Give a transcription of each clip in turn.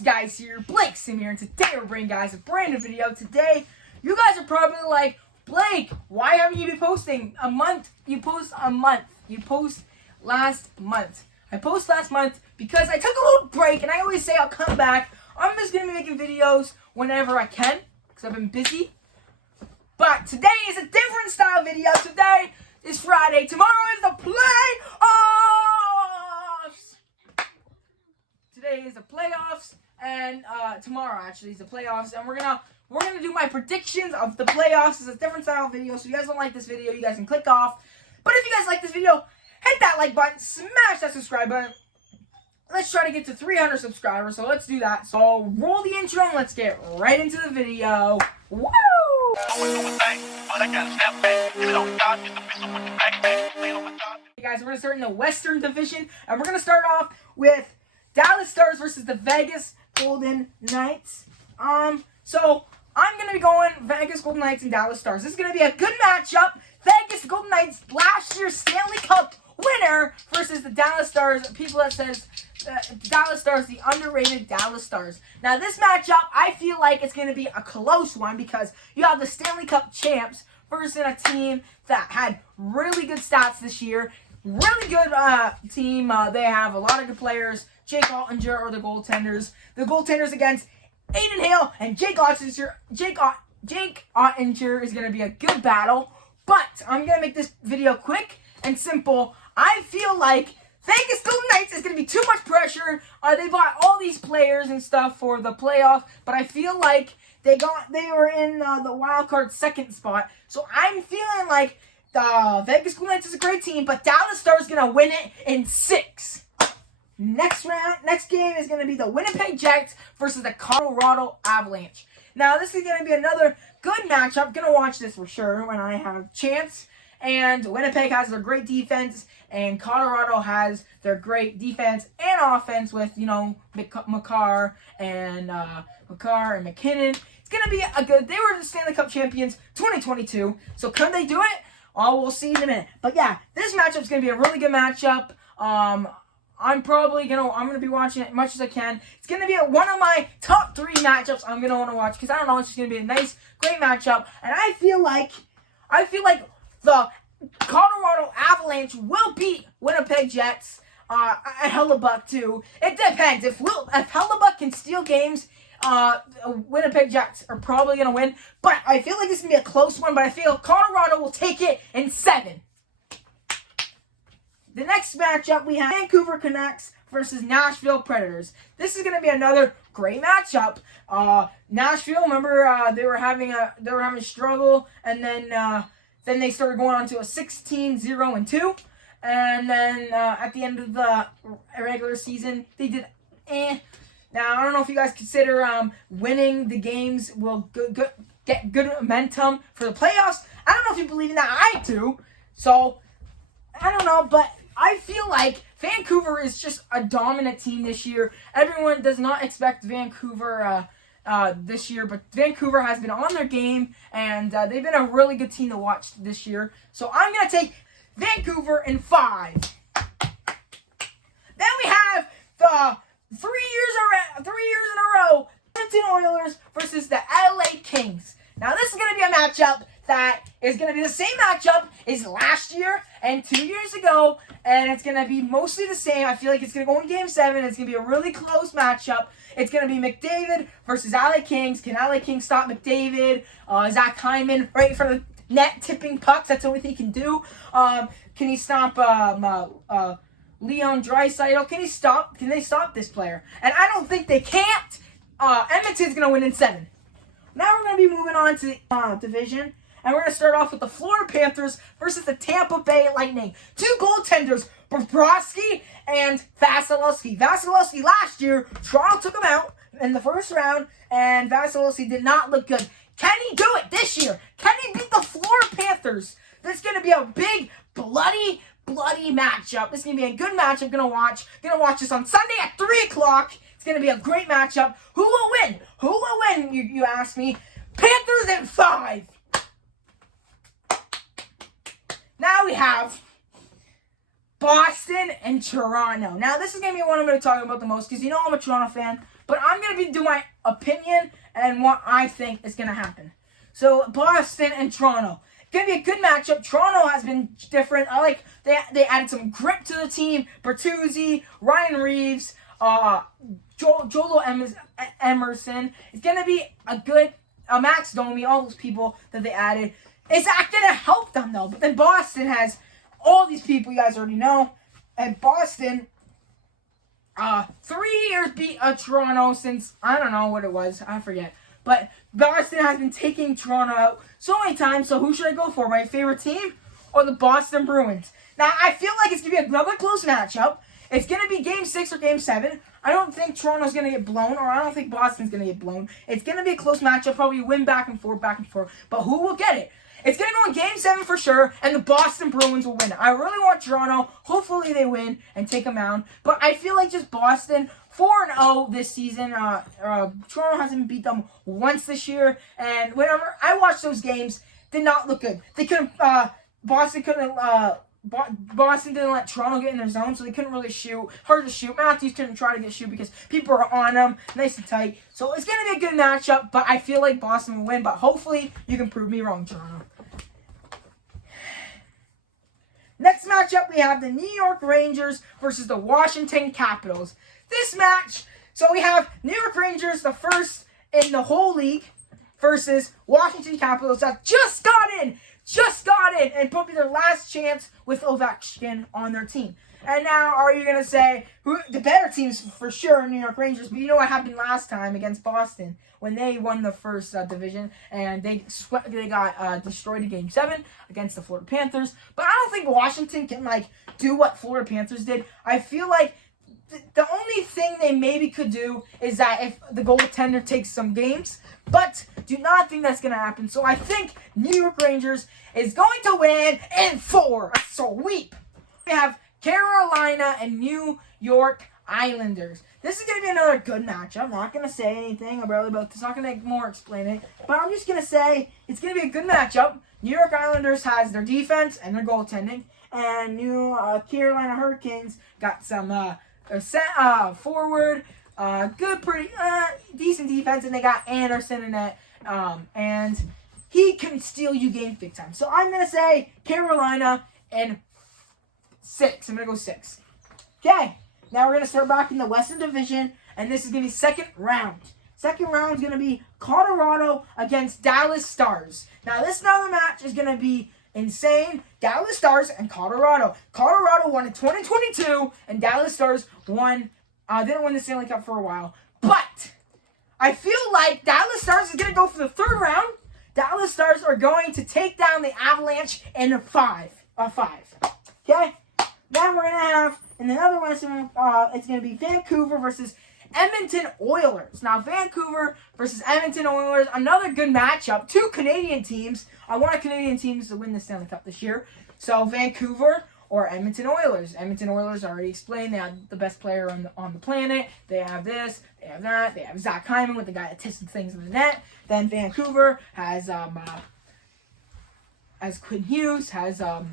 What's guys, here? Blake Sim here, and today we're bringing guys a brand new video. Today, you guys are probably like, Blake, why haven't you been posting a month? You post a month. You post last month. I post last month because I took a little break, and I always say I'll come back. I'm just going to be making videos whenever I can, because I've been busy. But today is a different style video. Today is Friday. Tomorrow is the playoffs. Today is the playoffs, and tomorrow actually is the playoffs, and we're gonna do my predictions of the playoffs. It's a different style video, so if you guys don't like this video, you guys can click off. But if you guys like this video, hit that like button, smash that subscribe button. Let's try to get to 300 subscribers, so let's do that. So roll the intro and let's get right into the video. Woo! Hey guys, we're gonna start in the Western Division, and we're gonna start off with Dallas Stars versus the Vegas Golden Knights. So I'm going to be going Vegas Golden Knights and Dallas Stars. This is going to be a good matchup. Vegas Golden Knights, last year's Stanley Cup winner, versus the Dallas Stars. People that says Dallas Stars, the underrated Dallas Stars. Now this matchup, I feel like it's going to be a close one because you have the Stanley Cup champs versus a team that had really good stats this year. Really good team. They have a lot of good players. Jake Oettinger are the goaltenders. The goaltenders against Adin Hill and Jake Oettinger. Jake Oettinger is going to be a good battle. But I'm going to make this video quick and simple. I feel like Vegas Golden Knights is going to be too much pressure. They bought all these players and stuff for the playoff, but I feel like they were in the wild card second spot. So I'm feeling like the Vegas Golden Knights is a great team, but Dallas Stars is going to win it in 6. Next game is going to be the Winnipeg Jets versus the Colorado Avalanche. Now, this is going to be another good matchup. Going to watch this for sure when I have a chance. And Winnipeg has their great defense, and Colorado has their great defense and offense with, you know, Makar and McKinnon. It's going to be a good. They were the Stanley Cup champions 2022. So could they do it? Oh, we'll see in a minute. But yeah, this matchup is going to be a really good matchup. I'm gonna be watching it as much as I can. It's gonna be one of my top 3 matchups I'm gonna want to watch because I don't know, it's just gonna be a nice, great matchup. And I feel like the Colorado Avalanche will beat Winnipeg Jets. Hellebuyck too. It depends. If Hellebuyck can steal games, Winnipeg Jets are probably gonna win. But I feel like this is gonna be a close one. But I feel Colorado will take it in 7. The next matchup, we have Vancouver Canucks versus Nashville Predators. This is going to be another great matchup. Nashville, remember, they were having a struggle, and then they started going on to a 16-0-2, and then at the end of the regular season, they did Now, I don't know if you guys consider winning the games will get good momentum for the playoffs. I don't know if you believe in that. I do. So I don't know, but I feel like Vancouver is just a dominant team this year. Everyone does not expect Vancouver this year, but Vancouver has been on their game, and they've been a really good team to watch this year. So I'm going to take Vancouver in 5. Then we have the 3 years in a row, Edmonton Oilers versus the LA Kings. Now this is going to be a matchup that is going to be the same matchup as last year and 2 years ago, and it's going to be mostly the same. I feel like it's going to go in Game 7. It's going to be a really close matchup. It's going to be McDavid versus LA Kings. Can LA Kings stop McDavid? Zach Hyman right in front of the net tipping pucks. That's the only thing he can do. Can he stop Leon Draisaitl? Can they stop this player? And I don't think they can't. Edmonton's going to win in 7. Now we're going to be moving on to the division. And we're going to start off with the Florida Panthers versus the Tampa Bay Lightning. 2 goaltenders, Bobrovsky and Vasilevskiy. Vasilevskiy last year, Toronto took him out in the first round, and Vasilevskiy did not look good. Can he do it this year? Can he beat the Florida Panthers? This is going to be a big, bloody matchup. This is going to be a good matchup. Going to watch this on Sunday at 3 o'clock. It's going to be a great matchup. Who will win? Who will win, you ask me? Panthers in 5. Now we have Boston and Toronto. Now, this is going to be one I'm going to talk about the most because you know I'm a Toronto fan. but I'm going to do my opinion and what I think is going to happen. So Boston and Toronto. Going to be a good matchup. Toronto has been different. I like they added some grip to the team. Bertuzzi, Ryan Reeves, Joel Emerson. It's going to be a good Max Domi, all those people that they added. It's not going to help them, though. But then Boston has all these people you guys already know. And Boston, 3 years beat Toronto since, I don't know what it was. I forget. But Boston has been taking Toronto out so many times. So who should I go for? My favorite team or the Boston Bruins? Now, I feel like it's going to be another close matchup. It's going to be Game 6 or Game 7. I don't think Toronto's going to get blown, or I don't think Boston's going to get blown. It's going to be a close matchup, probably win back and forth. But who will get it? It's going to go in Game 7 for sure, and the Boston Bruins will win. I really want Toronto. Hopefully they win and take them out. But I feel like just Boston, 4-0 this season. Toronto hasn't beat them once this year. And whenever I watched those games, did not look good. They couldn't, Boston didn't let Toronto get in their zone, so they couldn't really shoot. Hard to shoot. Matthews couldn't try to get shoot because people are on them, nice and tight. So it's going to be a good matchup, but I feel like Boston will win. But hopefully you can prove me wrong, Toronto. Next matchup, we have the New York Rangers versus the Washington Capitals. This match, so we have New York Rangers, the first in the whole league, versus Washington Capitals that just got in, and probably their last chance with Ovechkin on their team. And now, are you going to say, who the better teams for sure, New York Rangers, but you know what happened last time against Boston when they won the first division and they got destroyed in Game 7 against the Florida Panthers. But I don't think Washington can, do what Florida Panthers did. I feel like the only thing they maybe could do is that if the goaltender takes some games, but do not think that's going to happen. So I think New York Rangers is going to win in 4. A sweep. We have Carolina and New York Islanders. This is going to be another good matchup. I'm not going to say anything about this. I'm not going to more explain it. But I'm just going to say it's going to be a good matchup. New York Islanders has their defense and their goaltending. And New Carolina Hurricanes got some forward, pretty decent defense. And they got Anderson in that. And he can steal you games big time. So I'm going to say Carolina and 6. I'm going to go 6. Okay. Now we're going to start back in the Western Division. And this is going to be second round. Second round is going to be Colorado against Dallas Stars. Now this another match is going to be insane. Dallas Stars and Colorado. Colorado won in 2022. And Dallas Stars didn't win the Stanley Cup for a while. But I feel like Dallas Stars is going to go for the third round. Dallas Stars are going to take down the Avalanche in a 5. Okay? Then we're going to have, in another Western, it's going to be Vancouver versus Edmonton Oilers. Now, Vancouver versus Edmonton Oilers, another good matchup. 2 Canadian teams. I want a Canadian team to win the Stanley Cup this year. So, Vancouver or Edmonton Oilers. Edmonton Oilers, I already explained, they have the best player on the planet. They have this, they have that. They have Zach Hyman with the guy that tips things in the net. Then Vancouver has Quinn Hughes, has a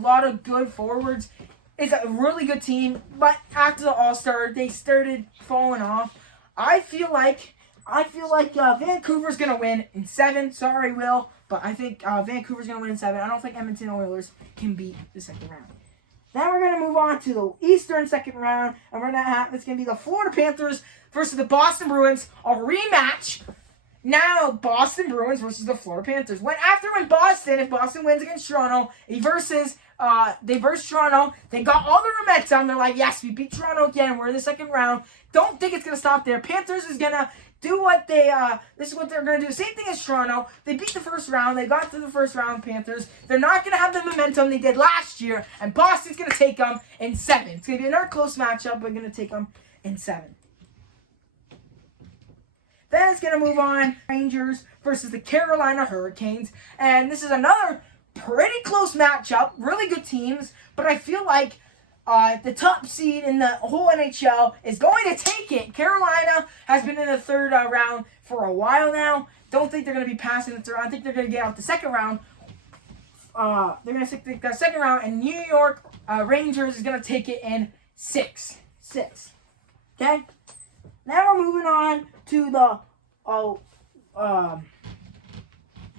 lot of good forwards. It's a really good team, but after the All-Star, they started falling off. I feel like Vancouver's going to win in 7. Sorry, Will, but I think Vancouver's going to win in 7. I don't think Edmonton Oilers can beat the second round. Then we're going to move on to the Eastern second round, and it's going to be the Florida Panthers versus the Boston Bruins, a rematch. Now, Boston Bruins versus the Florida Panthers. If Boston wins against Toronto, they verse Toronto. They got all the momentum. They're like, yes, we beat Toronto again. We're in the second round. Don't think it's going to stop there. Panthers is going to do this is what they're going to do. Same thing as Toronto. They beat the first round. They got to the first round, Panthers. They're not going to have the momentum they did last year. And Boston's going to take them in 7. It's going to be another close matchup. We're going to take them in 7. Then it's going to move on. Rangers versus the Carolina Hurricanes. And this is another pretty close matchup. Really good teams. But I feel like the top seed in the whole NHL is going to take it. Carolina has been in the third round for a while now. Don't think they're going to be passing the third round. I think they're going to get out the second round. They're going to take the second round. And New York Rangers is going to take it in 6. Okay? Now we're moving on to the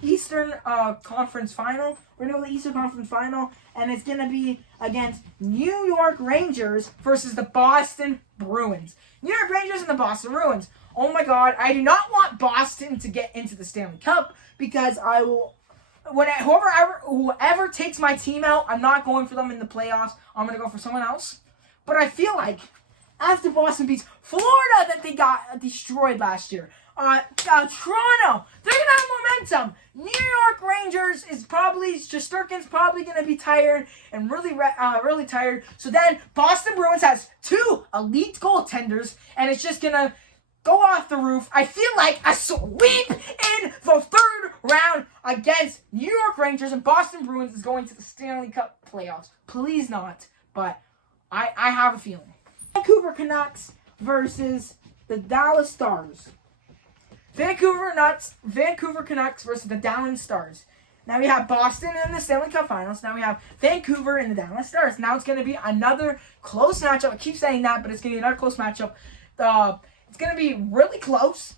Eastern Conference Final. We're going to the Eastern Conference Final, and it's going to be against New York Rangers versus the Boston Bruins. New York Rangers and the Boston Bruins. Oh my God, I do not want Boston to get into the Stanley Cup because I will... Whoever takes my team out, I'm not going for them in the playoffs. I'm going to go for someone else. But I feel like after Boston beats Florida that they got destroyed last year, Toronto, they're going to have momentum. New York Rangers is probably, Shesterkin's probably going to be tired and really tired. So then Boston Bruins has 2 elite goaltenders, and it's just going to go off the roof. I feel like a sweep in the 3rd round against New York Rangers, and Boston Bruins is going to the Stanley Cup playoffs. Please not, but I have a feeling. Vancouver Canucks versus the Dallas Stars. Vancouver Canucks versus the Dallas Stars. Now we have Boston in the Stanley Cup Finals. Now we have Vancouver and the Dallas Stars. Now it's going to be another close matchup. I keep saying that, but it's going to be another close matchup. It's going to be really close.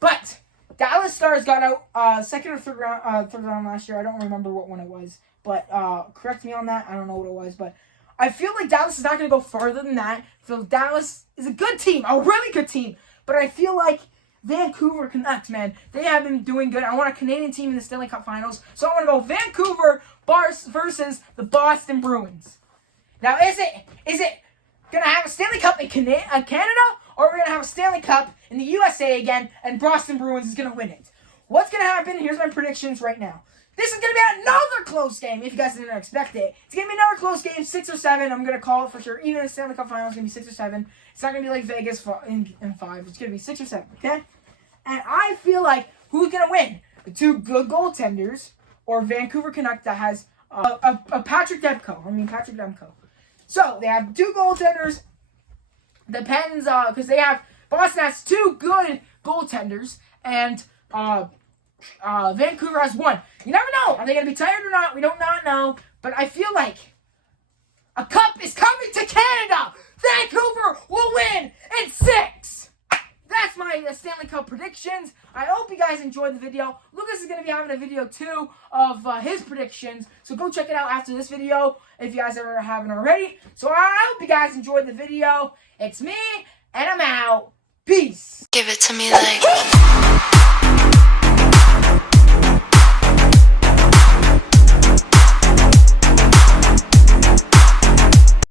But Dallas Stars got out second or third round last year. I don't remember what one it was. But correct me on that. I don't know what it was. But I feel like Dallas is not going to go farther than that. I feel Dallas is a good team. A really good team. But I feel like Vancouver Canucks, man, they have been doing good. I want a Canadian team in the Stanley Cup Finals. So I want to go Vancouver versus the Boston Bruins. Now, is it going to have a Stanley Cup in Canada, or are we going to have a Stanley Cup in the USA again, and Boston Bruins is going to win it? What's going to happen? Here's my predictions right now. This is going to be another close game, if you guys didn't expect it. It's going to be another close game, 6 or 7. I'm going to call it for sure. Even in the Stanley Cup Finals, it's going to be 6 or 7. It's not going to be like Vegas in 5. It's going to be 6 or 7, okay? And I feel like who's going to win? The 2 good goaltenders or Vancouver Canucks that has Patrick Demko. So, they have 2 goaltenders. Depends, because they have... Boston has 2 good goaltenders, and Vancouver has 1. You never know. Are they going to be tired or not? We do not know. But I feel like a cup is coming to Canada. Vancouver will win in 6. That's my Stanley Cup predictions. I hope you guys enjoyed the video. Lucas is going to be having a video too of his predictions. So go check it out after this video if you guys ever haven't already. So I hope you guys enjoyed the video. It's me, and I'm out. Peace. Give it to me like...